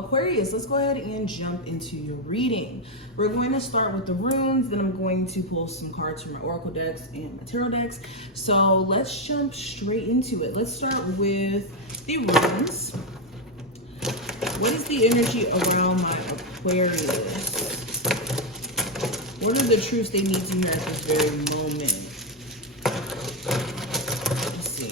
Aquarius, let's go ahead and jump into your reading. We're going to start with the runes, then I'm going to pull some cards from my oracle decks and my tarot decks. So let's jump straight into it. Let's start with the runes. What is the energy around my Aquarius? What are the truths they need to hear at this very moment? Let's see.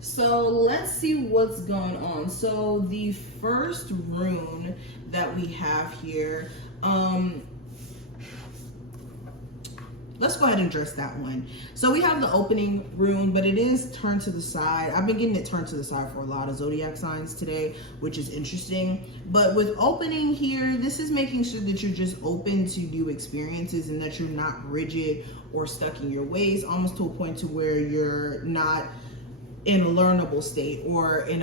So let's see what's going on. So the first rune that we have here, let's go ahead and address that one. So we have the opening rune, but it is turned to the side. I've been getting it turned to the side for a lot of zodiac signs today, which is interesting. But with opening here, this is making sure that you're just open to new experiences and that you're not rigid or stuck in your ways, almost to a point to where you're not in a learnable state or in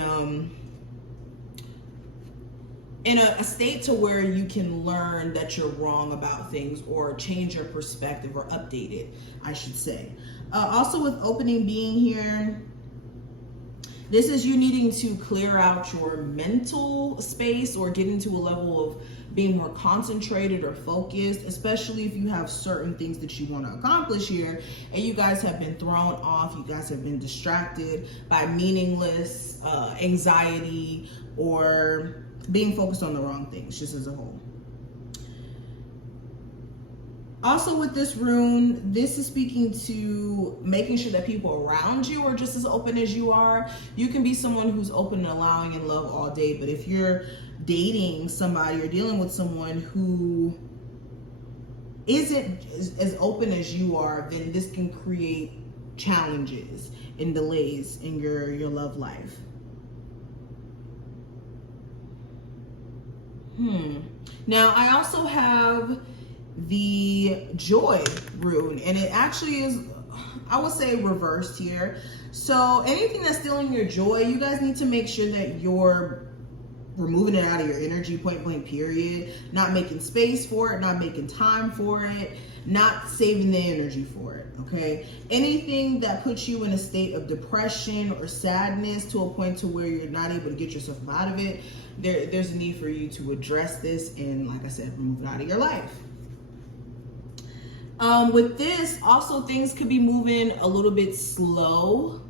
a state to where you can learn that you're wrong about things or change your perspective or update it, I should say. Also with opening being here, this is you needing to clear out your mental space or get into a level of being more concentrated or focused, especially if you have certain things that you want to accomplish here and you guys have been thrown off, you guys have been distracted by meaningless anxiety or being focused on the wrong things just as a whole. Also with this rune, this is speaking to making sure that people around you are just as open as you are. You can be someone who's open and allowing and love all day, but if you're dating somebody or dealing with someone who isn't as open as you are, then this can create challenges and delays in your love life. Now I also have the joy rune, and it actually is, I would say, reversed here. So anything that's stealing your joy, you guys need to make sure that you're removing it out of your energy, point blank period, not making space for it, not making time for it, not saving the energy for it. Okay, anything that puts you in a state of depression or sadness to a point to where you're not able to get yourself out of it, there's a need for you to address this and, like I said, remove it out of your life. With this, also things could be moving a little bit slow.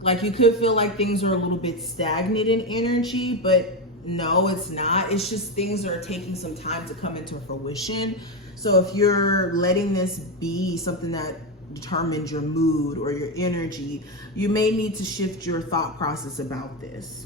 Like you could feel like things are a little bit stagnant in energy, but no, it's not. It's just things are taking some time to come into fruition. So if you're letting this be something that determines your mood or your energy, you may need to shift your thought process about this.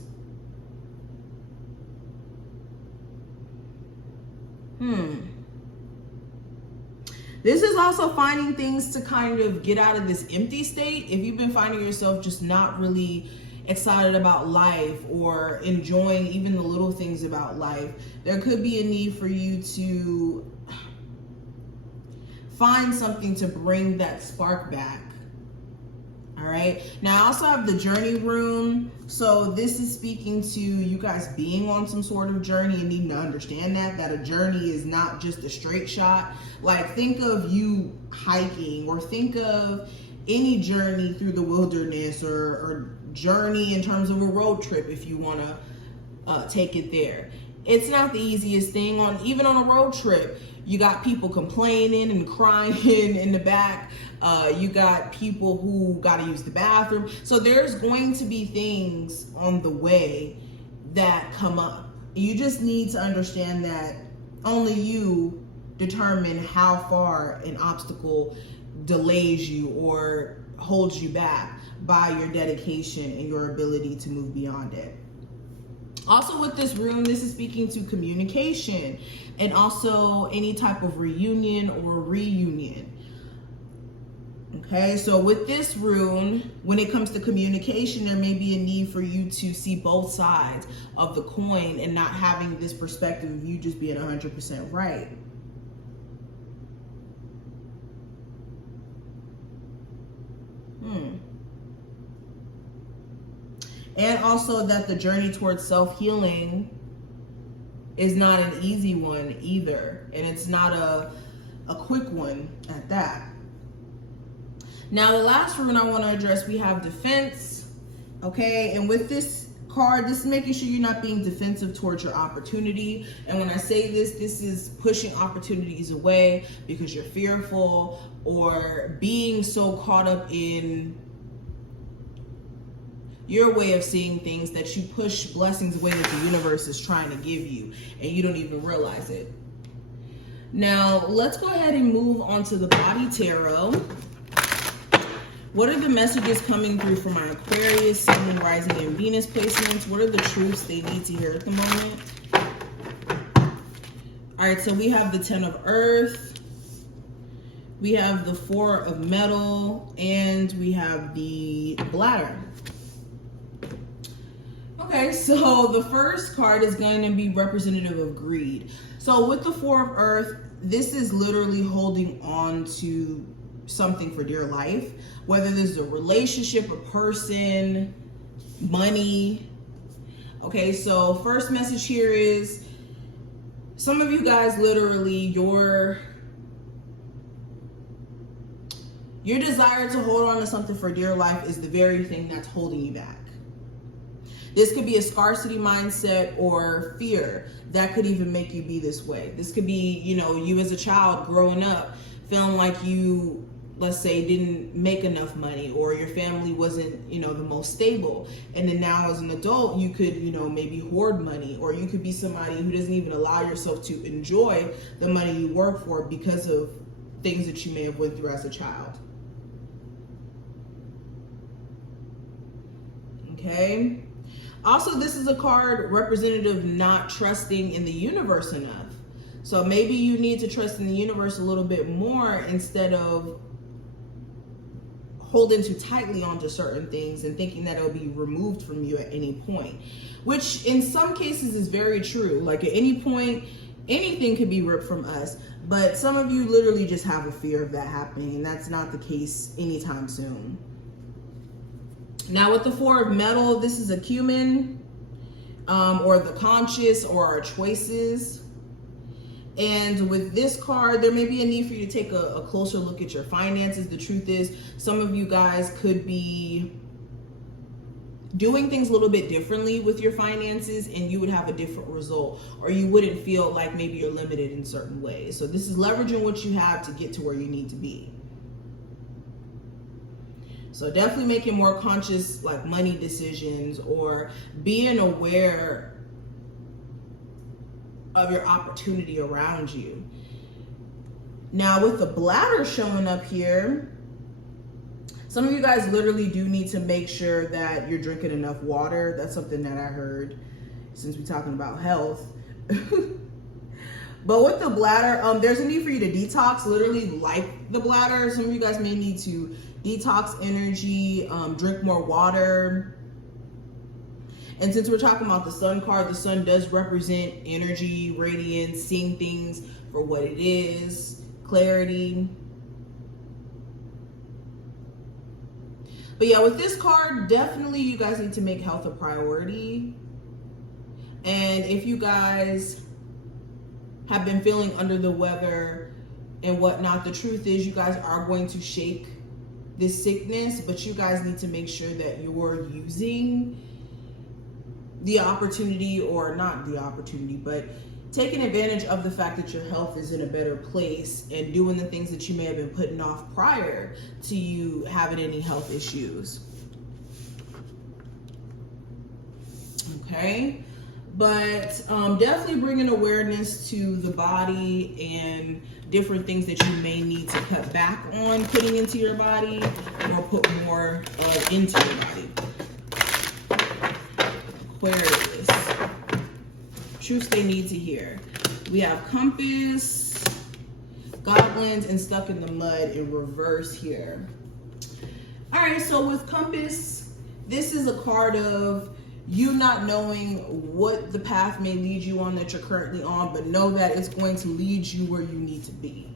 This is also finding things to kind of get out of this empty state. If you've been finding yourself just not really excited about life or enjoying even the little things about life, there could be a need for you to find something to bring that spark back. All right, now I also have the journey rune. So this is speaking to you guys being on some sort of journey and needing to understand that a journey is not just a straight shot. Like think of you hiking, or think of any journey through the wilderness, or journey in terms of a road trip if you want to take it there. It's not the easiest thing. Even on a road trip, you got people complaining and crying in the back. You got people who got to use the bathroom. So there's going to be things on the way that come up. You just need to understand that only you determine how far an obstacle delays you or holds you back by your dedication and your ability to move beyond it. Also with this rune, this is speaking to communication and also any type of reunion or reunion. Okay, so with this rune, when it comes to communication, there may be a need for you to see both sides of the coin and not having this perspective of you just being 100% right. And also that the journey towards self-healing is not an easy one either. And it's not a quick one at that. Now, the last rune I want to address, we have defense. Okay, and with this card, this is making sure you're not being defensive towards your opportunity. And when I say this is pushing opportunities away because you're fearful or being so caught up in your way of seeing things that you push blessings away that the universe is trying to give you and you don't even realize it. Now, let's go ahead and move on to the body tarot. What are the messages coming through for my Aquarius, Sun, Rising, and Venus placements? What are the truths they need to hear at the moment? All right, so we have the 10 of Earth, we have the 4 of Metal, and we have the Bladder. Okay, so the first card is going to be representative of greed. So with the 4 of Earth, this is literally holding on to something for dear life, whether this is a relationship, a person, money. Okay, so first message here is some of you guys literally your desire to hold on to something for dear life is the very thing that's holding you back. This could be a scarcity mindset or fear that could even make you be this way. This could be, you know, you as a child growing up feeling like you, let's say, didn't make enough money, or your family wasn't, you know, the most stable. And then now as an adult, you could, you know, maybe hoard money, or you could be somebody who doesn't even allow yourself to enjoy the money you work for because of things that you may have went through as a child. Okay. Also, this is a card representative not trusting in the universe enough. So maybe you need to trust in the universe a little bit more instead of holding too tightly onto certain things and thinking that it'll be removed from you at any point, which in some cases is very true. Like at any point, anything could be ripped from us, but some of you literally just have a fear of that happening, and that's not the case anytime soon. Now with the 4 of Metal, this is acumen, or the conscious, or our choices. And with this card, there may be a need for you to take a closer look at your finances. The truth is, some of you guys could be doing things a little bit differently with your finances, and you would have a different result, or you wouldn't feel like maybe you're limited in certain ways. So this is leveraging what you have to get to where you need to be. So definitely making more conscious, like, money decisions, or being aware of your opportunity around you. Now with the Bladder showing up here, some of you guys literally do need to make sure that you're drinking enough water. That's something that I heard since we're talking about health. But with the Bladder, there's a need for you to detox, literally like the Bladder. Some of you guys may need to detox energy, drink more water. And since we're talking about the Sun card, the Sun does represent energy, radiance, seeing things for what it is, clarity. But yeah, with this card, definitely you guys need to make health a priority. And if you guys have been feeling under the weather and whatnot, the truth is you guys are going to shake this sickness, but you guys need to make sure that you're using the opportunity, or not the opportunity, but taking advantage of the fact that your health is in a better place and doing the things that you may have been putting off prior to you having any health issues. Okay. But definitely bringing awareness to the body and different things that you may need to cut back on putting into your body, or put more into your body. Aquarius, truths they need to hear. We have Compass, Goblins, and Stuck in the Mud in reverse here. All right, so with Compass, this is a card of you not knowing what the path may lead you on that you're currently on, but know that it's going to lead you where you need to be.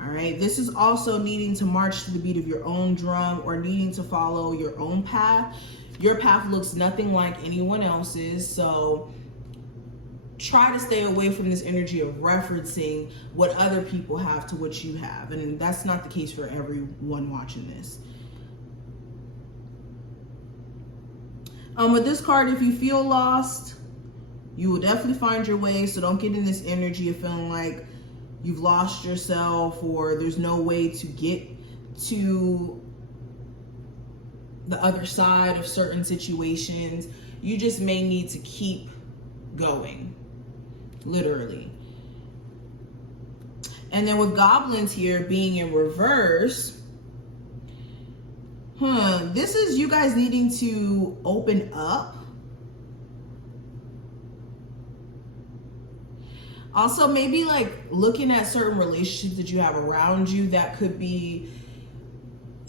All right, this is also needing to march to the beat of your own drum, or needing to follow your own path. Your path looks nothing like anyone else's, so try to stay away from this energy of referencing what other people have to what you have. And that's not the case for everyone watching this. With this card, if you feel lost, you will definitely find your way. So don't get in this energy of feeling like you've lost yourself or there's no way to get to the other side of certain situations. You just may need to keep going, literally. And then with goblins here being in reverse, this is you guys needing to open up. Also, maybe like looking at certain relationships that you have around you that could be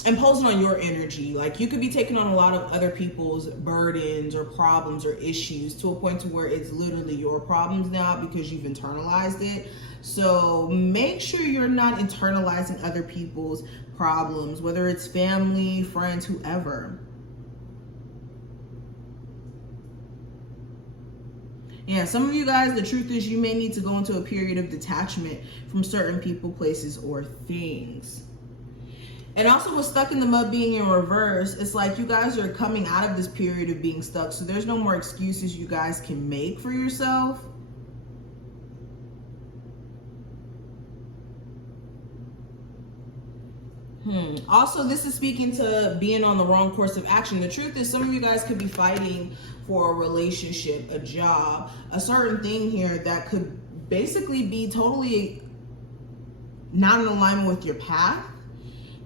imposing on your energy. Like you could be taking on a lot of other people's burdens or problems or issues to a point to where it's literally your problems now because you've internalized it. So make sure you're not internalizing other people's problems, whether it's family, friends, whoever. Yeah, some of you guys, the truth is you may need to go into a period of detachment from certain people, places, or things. And also with stuck in the mud being in reverse, it's like you guys are coming out of this period of being stuck. So there's no more excuses you guys can make for yourself. Also, this is speaking to being on the wrong course of action. The truth is some of you guys could be fighting for a relationship, a job, a certain thing here that could basically be totally not in alignment with your path.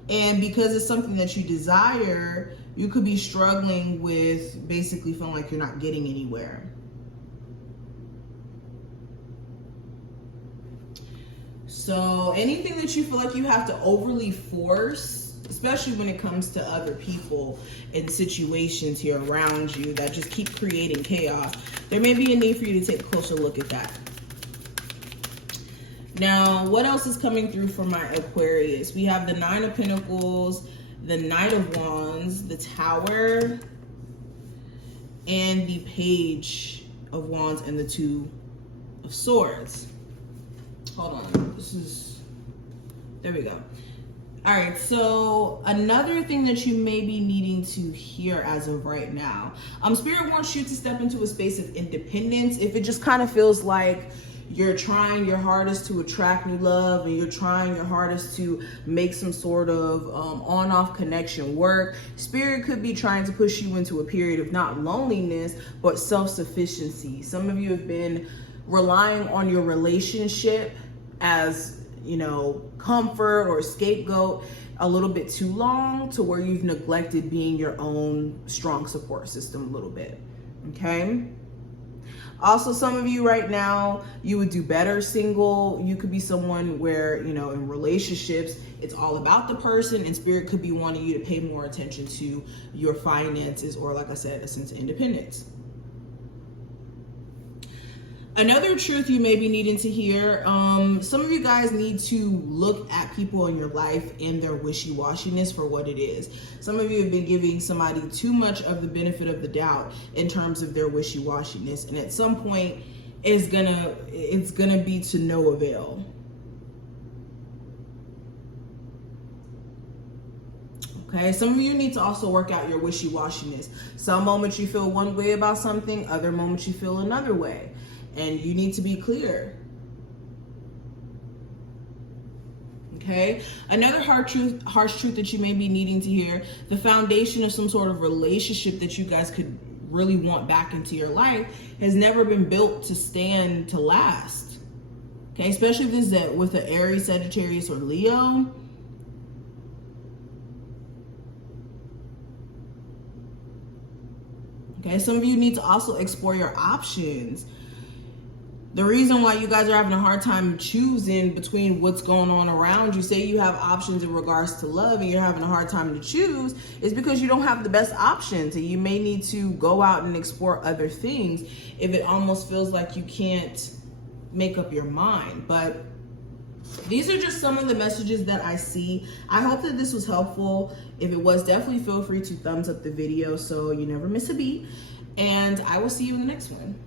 And because it's something that you desire, you could be struggling with basically feeling like you're not getting anywhere. So anything that you feel like you have to overly force, especially when it comes to other people and situations here around you that just keep creating chaos, there may be a need for you to take a closer look at that. Now, what else is coming through for my Aquarius? We have the Nine of Pentacles, the Knight of Wands, the Tower, and the Page of Wands, and the Two of Swords. Hold on, there we go. All right, so another thing that you may be needing to hear as of right now, Spirit wants you to step into a space of independence. If it just kind of feels like you're trying your hardest to attract new love and you're trying your hardest to make some sort of on-off connection work, Spirit could be trying to push you into a period of not loneliness, but self-sufficiency. Some of you have been relying on your relationship as, you know, comfort or scapegoat a little bit too long, to where you've neglected being your own strong support system a little bit. Okay. Also, some of you right now, you would do better single. You could be someone where, you know, in relationships, it's all about the person, and Spirit could be wanting you to pay more attention to your finances, or like I said, a sense of independence. Another truth you may be needing to hear, some of you guys need to look at people in your life and their wishy-washiness for what it is. Some of you have been giving somebody too much of the benefit of the doubt in terms of their wishy-washiness, and at some point it's gonna be to no avail. Okay, some of you need to also work out your wishy-washiness. Some moments you feel one way about something, other moments you feel another way. And you need to be clear. Okay, another harsh truth that you may be needing to hear, the foundation of some sort of relationship that you guys could really want back into your life has never been built to stand to last. Okay, especially if this is with an Aries, Sagittarius, or Leo. Okay, some of you need to also explore your options. The reason why you guys are having a hard time choosing between what's going on around you, say you have options in regards to love and you're having a hard time to choose, is because you don't have the best options, and you may need to go out and explore other things if it almost feels like you can't make up your mind. But these are just some of the messages that I see. I hope that this was helpful. If it was, definitely feel free to thumbs up the video so you never miss a beat, and I will see you in the next one.